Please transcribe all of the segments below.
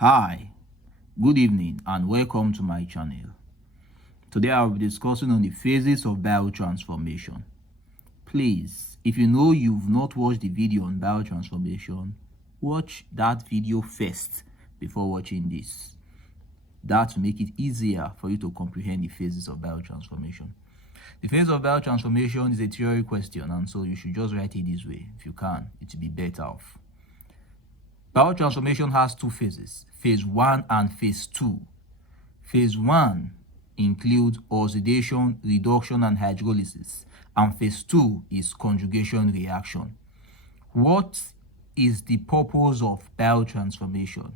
Hi, good evening and welcome to my channel. Today I will be discussing on the phases of biotransformation. Please, if you know you've not watched the video on biotransformation, watch that video first before watching this. That will make it easier for you to comprehend the phases of biotransformation. The phase of biotransformation is a theory question, and so you should just write it this way. If you can, it will be better off. Biotransformation has two phases, phase 1 and phase 2. Phase 1 includes oxidation, reduction, and hydrolysis, and phase 2 is conjugation reaction. What is the purpose of biotransformation?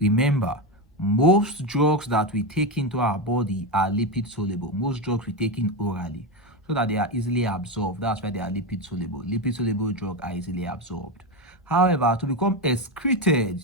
Remember, most drugs that we take into our body are lipid soluble. Most drugs we take in orally so that they are easily absorbed. That's why they are lipid soluble. Lipid soluble drugs are easily absorbed. However, to become excreted,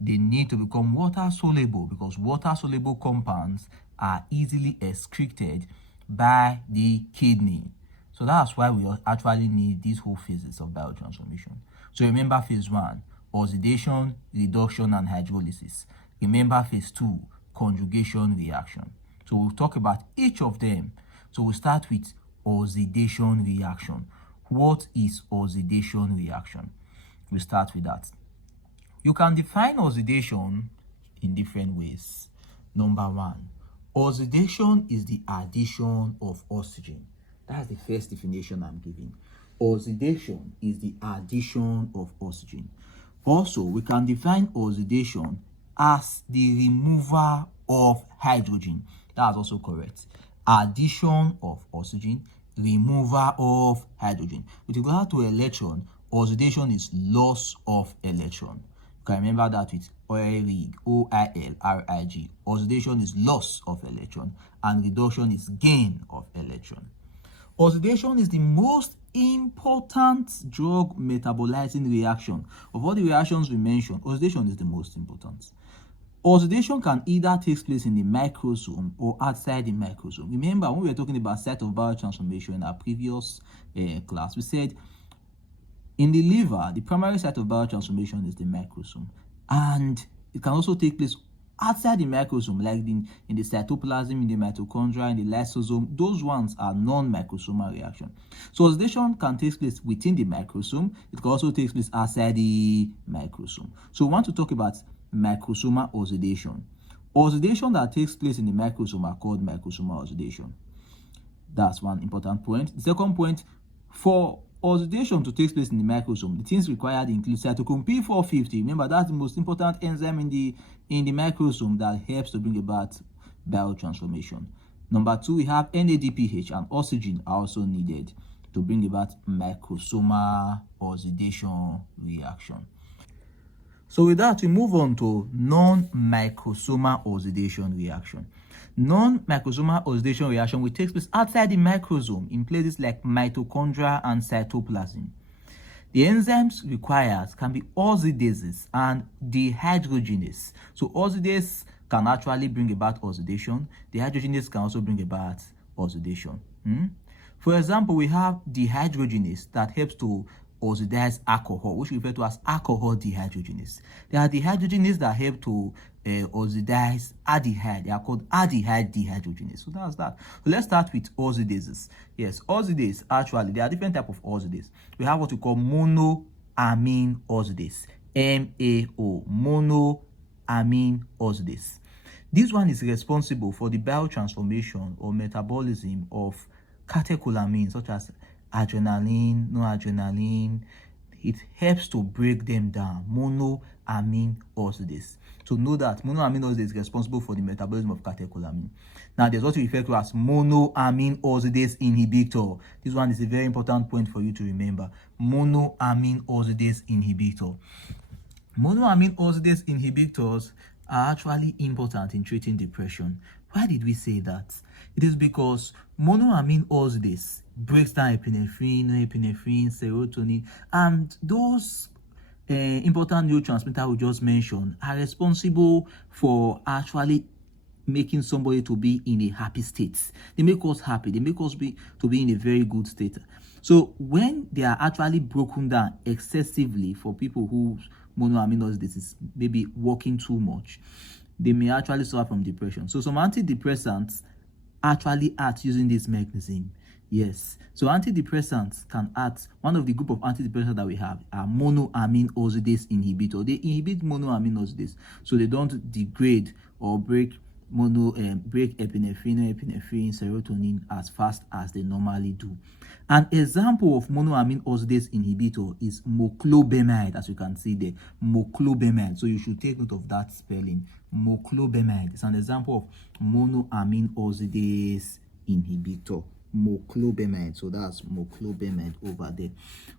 they need to become water soluble because water soluble compounds are easily excreted by the kidney. So that's why we actually need these whole phases of biotransformation. So remember phase 1, oxidation, reduction, and hydrolysis. Remember phase 2, conjugation reaction. So we'll talk about each of them. So we'll start with oxidation reaction. What is oxidation reaction? We'll start with that. You can define oxidation in different ways. Number 1, oxidation is the addition of oxygen. That's the first definition I'm giving. Oxidation is the addition of oxygen. Also, we can define oxidation as the removal of hydrogen. That's also correct. Addition of oxygen, removal of hydrogen. With regard to electron, oxidation is loss of electron. You can remember that with OILRIG, O-I-L-R-I-G. Oxidation is loss of electron and reduction is gain of electron. Oxidation is the most important drug metabolizing reaction. Of all the reactions we mentioned, oxidation is the most important. Oxidation can either take place in the microsome or outside the microsome. Remember, when we were talking about site of biotransformation in our previous class, we said in the liver, the primary site of biotransformation is the microsome, and it can also take place outside the microsome, like in the cytoplasm, in the mitochondria, in the lysosome. Those ones are non-microsomal reaction. So oxidation can take place within the microsome. It can also take place outside the microsome. So we want to talk about microsomal oxidation. Oxidation that takes place in the microsome are called microsomal oxidation. That's one important point. The second point, for oxidation to take place in the microsome, the things required include cytochrome P450. Remember, that's the most important enzyme in the microsome that helps to bring about biotransformation. Number 2, we have NADPH and oxygen are also needed to bring about microsomal oxidation reaction. So with that, we move on to non-microsomal oxidation reaction. Non-microsomal oxidation reaction will take place outside the microsome in places like mitochondria and cytoplasm. The enzymes required can be oxidases and dehydrogenase. So oxidase can actually bring about oxidation. Dehydrogenase can also bring about oxidation. For example, we have dehydrogenase that helps to oxidize alcohol, which we refer to as alcohol dehydrogenase. There are dehydrogenases that help to oxidize aldehyde. They are called aldehyde dehydrogenase. So that's that. So let's start with oxidases. Yes, oxidase, actually, there are different types of oxidase. We have what we call monoamine oxidase, MAO, monoamine oxidase. This one is responsible for the biotransformation or metabolism of catecholamines such as adrenaline, noradrenaline. It helps to break them down. Monoamine oxidase. So know that monoamine oxidase is responsible for the metabolism of catecholamine. Now there's what we refer to as monoamine oxidase inhibitor. This one is a very important point for you to remember. Monoamine oxidase inhibitor. Monoamine oxidase inhibitors are actually important in treating depression. Why did we say that? It is because monoamine oxidase breaks down epinephrine, norepinephrine, serotonin, and those important neurotransmitters we just mentioned are responsible for actually making somebody to be in a happy state. They make us happy. They make us be in a very good state. So when they are actually broken down excessively for people whose monoamine oxidase is maybe working too much, they may actually suffer from depression. So some antidepressants actually act using this mechanism. Yes, so antidepressants can act. One of the group of antidepressants that we have are monoamine oxidase inhibitor. They inhibit monoamine oxidase, so they don't degrade or break epinephrine, serotonin as fast as they normally do. An example of monoamine oxidase inhibitor is moclobemide, as you can see there, moclobemide. So you should take note of that spelling. Moclobemide is an example of monoamine oxidase inhibitor. Moclobemide. So that's moclobemide over there.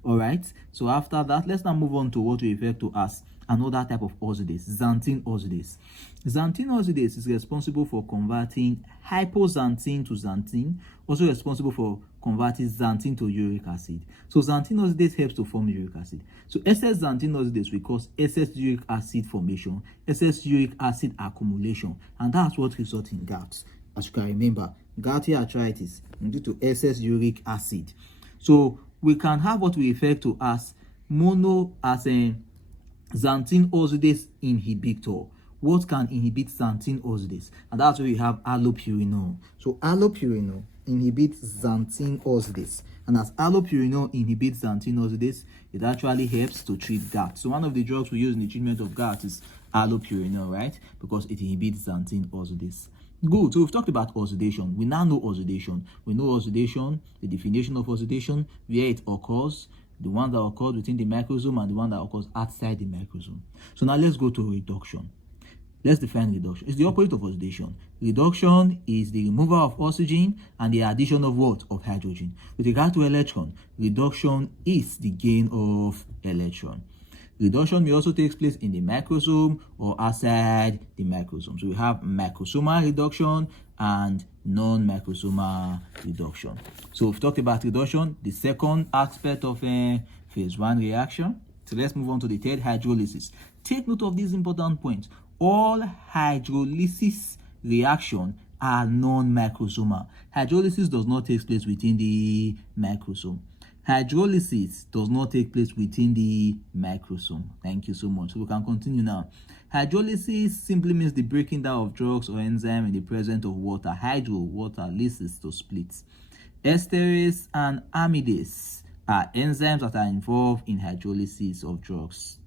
All right. So after that, let's now move on to what we refer to as another type of oxidase, xanthine oxidase. Xanthine oxidase is responsible for converting hypoxanthine to xanthine, also responsible for converting xanthine to uric acid. So xanthine oxidase helps to form uric acid. So excess xanthine oxidase will cause excess uric acid formation, excess uric acid accumulation, and that's what results in gout. As you can remember, gouty arthritis due to excess uric acid. So we can have what we refer to as xanthine oxidase inhibitor. What can inhibit xanthine oxidase? And that's where we have allopurinol. So allopurinol inhibits xanthine oxidase. And as allopurinol inhibits xanthine oxidase, it actually helps to treat gout. So one of the drugs we use in the treatment of gout is allopurinol, right? Because it inhibits xanthine oxidase. Good. So we've talked about oxidation. We now know oxidation. We know oxidation, the definition of oxidation, where it occurs, the one that occurs within the microsome and the one that occurs outside the microsome. So now let's go to reduction. Let's define reduction. It's the opposite of oxidation. Reduction is the removal of oxygen and the addition of what? Of hydrogen. With regard to electron, reduction is the gain of electron. Reduction may also take place in the microsome or outside the microsome. So we have microsomal reduction and non-microsomal reduction. So we've talked about reduction, the second aspect of a phase 1 reaction. So let's move on to the third, hydrolysis. Take note of these important points. All hydrolysis reactions are non-microsomal. Hydrolysis does not take place within the microsome. Hydrolysis does not take place within the microsome. Thank you so much. So we can continue now. Hydrolysis simply means the breaking down of drugs or enzyme in the presence of water. Hydro, water, lysis, to split. Esterase and amidase are enzymes that are involved in hydrolysis of drugs.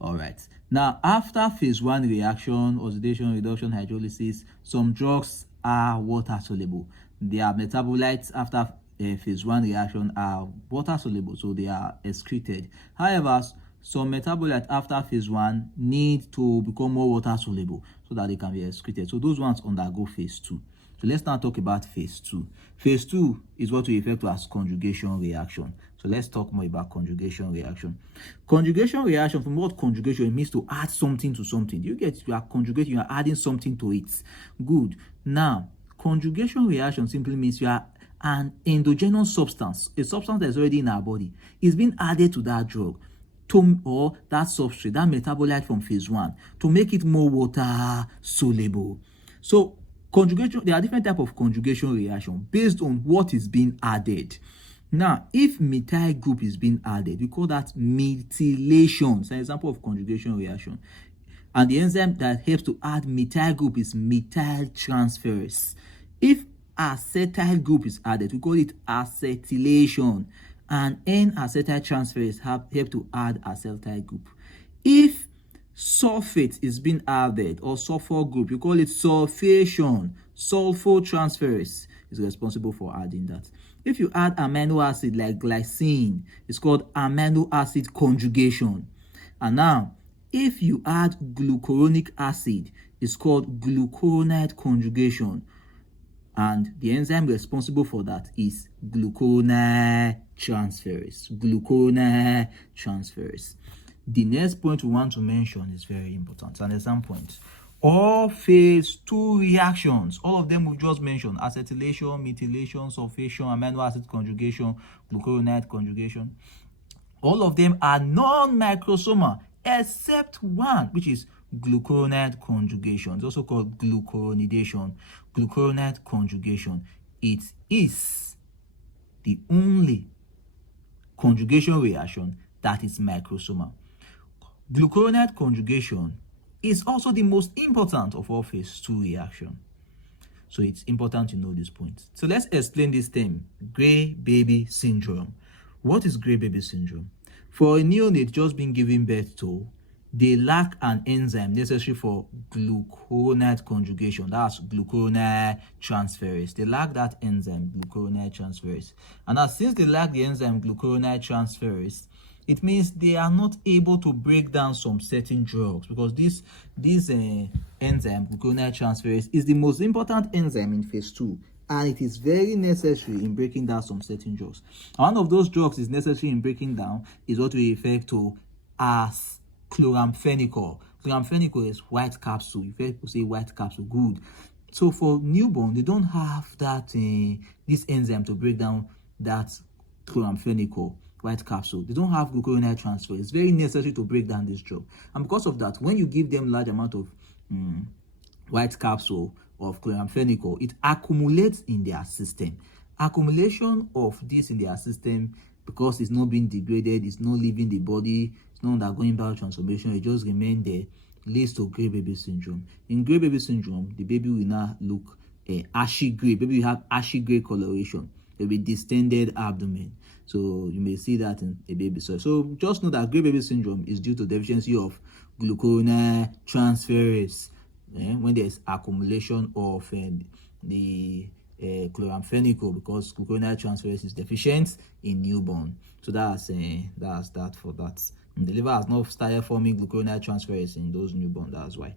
All right. Now, after phase 1 reaction, oxidation, reduction, hydrolysis, some drugs are water soluble. Their metabolites after phase 1 reaction are water soluble, so they are excreted. However, some metabolites after phase 1 need to become more water soluble so that they can be excreted. So those ones undergo phase 2. So let's now talk about phase 2. Phase 2 is what we refer to as conjugation reaction. So let's talk more about conjugation reaction. Conjugation reaction, from what conjugation, it means to add something to something. You get, you are conjugating, you are adding something to it. Good. Now, conjugation reaction simply means you are an endogenous substance, a substance that is already in our body, is being added to that drug or that substrate, that metabolite from phase 1 to make it more water soluble. So conjugation, there are different types of conjugation reaction based on what is being added. Now, if methyl group is being added, we call that methylation. It's an example of conjugation reaction. And the enzyme that helps to add methyl group is methyltransferase. If acetyl group is added, we call it acetylation. And N-acetyltransferase help to add acetyl group. If sulfate is being added, or sulfur group, you call it sulfation. Sulfotransferase is responsible for adding that. If you add amino acid like glycine, it's called amino acid conjugation. And now, if you add glucuronic acid, it's called glucuronide conjugation. And the enzyme responsible for that is glucuronide transferase. Glucuronide transferase. The next point we want to mention is very important. An example point. All phase 2 reactions, all of them we've just mentioned, acetylation, methylation, sulfation, amino acid conjugation, glucuronide conjugation, all of them are non-microsomal except one, which is glucuronide conjugation. It's also called glucuronidation. Glucuronide conjugation. It is the only conjugation reaction that is microsomal. Glucuronide conjugation is also the most important of all phase 2 reactions. So it's important to know this point. So let's explain this term, gray baby syndrome. What is gray baby syndrome? For a neonate just being given birth to, they lack an enzyme necessary for glucuronide conjugation. That's glucuronide transferase. They lack that enzyme, glucuronide transferase. And now, since they lack the enzyme glucuronide transferase, it means they are not able to break down some certain drugs, because this enzyme glucuronide transferase is the most important enzyme in phase 2, and it is very necessary in breaking down some certain drugs. And one of those drugs is necessary in breaking down is what we refer to as chloramphenicol. Chloramphenicol is white capsule. If people say white capsule, good. So for newborn, they don't have that this enzyme to break down that chloramphenicol white capsule. They don't have glucuronide transfer. It's very necessary to break down this drug. And because of that, when you give them large amount of white capsule of chloramphenicol, it accumulates in their system. Accumulation of this in their system, because it's not being degraded, it's not leaving the body, it's not undergoing biotransformation, it just remains there, leads to gray baby syndrome. In gray baby syndrome, the baby will now look ashy gray. Baby will have ashy gray coloration. There will be distended abdomen. So you may see that in a baby. So just know that gray baby syndrome is due to deficiency of glucuronide transferase. When there's accumulation of the chloramphenicol, because glucuronide transferase is deficient in newborn. So that's that for that. And the liver has not started forming glucuronide transferase in those newborn. That's why.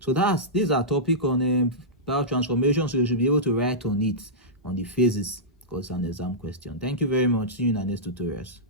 So these are topic on biotransformation. So you should be able to write on it on the phases, because it's an exam question. Thank you very much. See you in the next tutorials.